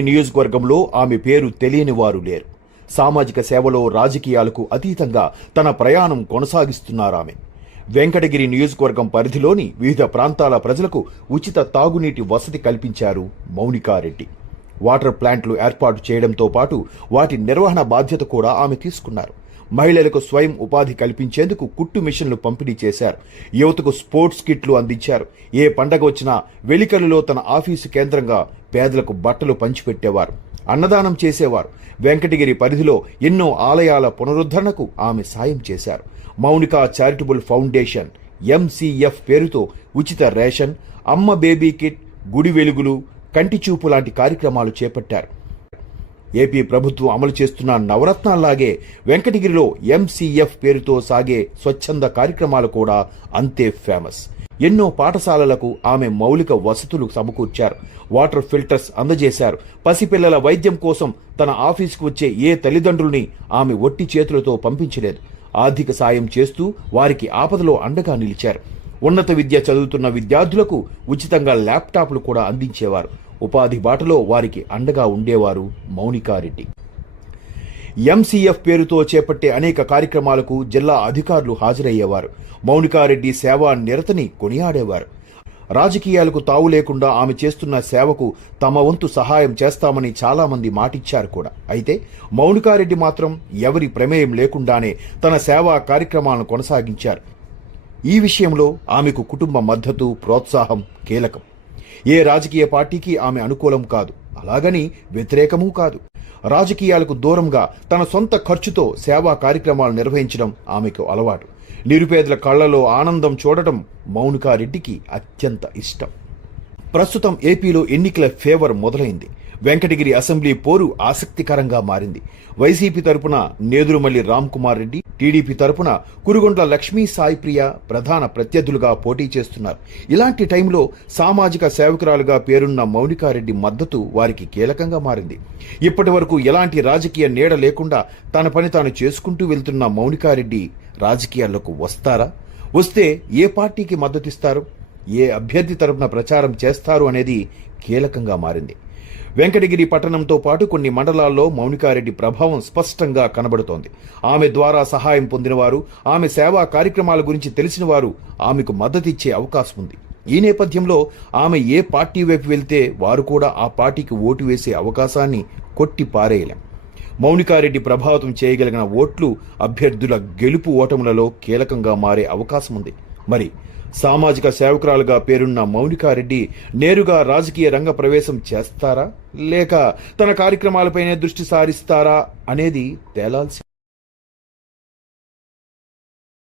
నియోజకవర్గంలో ఆమె పేరు తెలియని వారు లేరు. సామాజిక సేవలో రాజకీయాలకు అతీతంగా తన ప్రయాణం కొనసాగిస్తున్నారామె. వెంకటగిరి నియోజకవర్గం పరిధిలోని వివిధ ప్రాంతాల ప్రజలకు ఉచిత తాగునీటి వసతి కల్పించారు మౌనికారెడ్డి. వాటర్ ప్లాంట్లు ఏర్పాటు చేయడంతో పాటు వాటి నిర్వహణ బాధ్యత కూడా ఆమె తీసుకున్నారు. మహిళలకు స్వయం ఉపాధి కల్పించేందుకు కుట్టు మిషన్లు పంపిణీ చేశారు. యువతకు స్పోర్ట్స్ కిట్లు అందించారు. ఏ పండగ వచ్చినా వెలికలలో తన ఆఫీసు కేంద్రంగా పేదలకు బట్టలు పంచిపెట్టేవారు అన్నదానం చేసేవారు. వెంకటగిరి పరిధిలో ఎన్నో ఆలయాల పునరుద్ధరణకు ఆమె సాయం చేశారు. మౌనిక చారిటబుల్ ఫౌండేషన్ ఎంసీఎఫ్ పేరుతో ఉచిత రేషన్ అమ్మ బేబీ కిట్ గుడి వెలుగులు కంటి చూపు లాంటి కార్యక్రమాలు చేపట్టారు. ఏపీ ప్రభుత్వం అమలు చేస్తున్న నవరత్నాల్లాగే వెంకటగిరిలో ఎంసీఎఫ్ పేరుతో సాగే స్వచ్ఛంద కార్యక్రమాలు కూడా అంతే ఫేమస్. ఎన్నో పాఠశాలలకు ఆమె మౌలిక వసతులు సమకూర్చారు. వాటర్ ఫిల్టర్స్ అందజేశారు. పసిపిల్లల వైద్యం కోసం తన ఆఫీసుకు వచ్చే ఏ తల్లిదండ్రుల్ని ఆమె ఒట్టి చేతులతో పంపించలేదు. ఆర్థిక సాయం చేస్తూ వారికి ఆపదలో అండగా నిలిచారు. ఉన్నత విద్య చదువుతున్న విద్యార్థులకు ఉచితంగా ల్యాప్టాప్లు కూడా అందించేవారు. ఉపాధి బాటలో వారికి అండగా ఉండేవారు మౌనికారెడ్డి. ఎంసీఎఫ్ పేరుతో చేపట్టే అనేక కార్యక్రమాలకు జిల్లా అధికారులు హాజరయ్యేవారు. మౌనికారెడ్డి సేవా నిరతని కొనియాడేవారు. రాజకీయాలకు తావు లేకుండా ఆమె చేస్తున్న సేవకు తమ వంతు సహాయం చేస్తామని చాలామంది మాటిచ్చారు కూడా. అయితే మౌనికారెడ్డి మాత్రం ఎవరి ప్రమేయం లేకుండానే తన సేవా కార్యక్రమాలను కొనసాగించారు. ఈ విషయంలో ఆమెకు కుటుంబ మద్దతు ప్రోత్సాహం కీలకం. ఏ రాజకీయ పార్టీకి ఆమె అనుకూలం కాదు. అలాగని వ్యతిరేకమూ కాదు. రాజకీయాలకు దూరంగా తన సొంత ఖర్చుతో సేవా కార్యక్రమాలు నిర్వహించడం ఆమెకు అలవాటు. నిరుపేదల కళ్ళలో ఆనందం చూడటం మౌనికారెడ్డికి అత్యంత ఇష్టం. ప్రస్తుతం ఏపీలో ఎన్నికల ఫేవర్ మొదలైంది. వెంకటగిరి అసెంబ్లీ పోరు ఆసక్తికరంగా మారింది. వైసీపీ తరపున నేదురుమల్లి రామ్ కుమార్ రెడ్డి టీడీపీ తరపున కురుగొండ్ల లక్ష్మీ సాయిప్రియ ప్రధాన ప్రత్యర్థులుగా పోటీ చేస్తున్నారు. ఇలాంటి టైంలో సామాజిక సేవకురాలుగా పేరున్న మౌనికారెడ్డి మద్దతు వారికి కీలకంగా మారింది. ఇప్పటి వరకు ఎలాంటి రాజకీయ నీడ లేకుండా తన పని తాను చేసుకుంటూ వెళ్తున్న మౌనికారెడ్డి రాజకీయాల్లోకి వస్తారా? వస్తే ఏ పార్టీకి మద్దతిస్తారు? ఏ అభ్యర్థి తరపున ప్రచారం చేస్తారు అనేది కీలకంగా మారింది. వెంకటగిరి పట్టణంతో పాటు కొన్ని మండలాల్లో మౌనికారెడ్డి ప్రభావం స్పష్టంగా కనబడుతోంది. ఆమె ద్వారా సహాయం పొందినవారు ఆమె సేవా కార్యక్రమాల గురించి తెలిసిన వారు ఆమెకు మద్దతిచ్చే అవకాశం ఉంది. ఈ నేపథ్యంలో ఆమె ఏ పార్టీ వైపు వెళ్తే వారు కూడా ఆ పార్టీకి ఓటు వేసే అవకాశాన్ని కొట్టి పారేయలేం మౌనికారెడ్డి ప్రభావితం చేయగలిగిన ఓట్లు అభ్యర్థుల గెలుపు ఓటములలో కీలకంగా మారే అవకాశం ఉంది. మరి సామాజిక సేవకురాలుగా పేరున్న మౌనికారెడ్డి నేరుగా రాజకీయ రంగ ప్రవేశం చేస్తారా? లేక తన కార్యక్రమాలపైనే దృష్టి సారిస్తారా? అనేది తేలాల్సి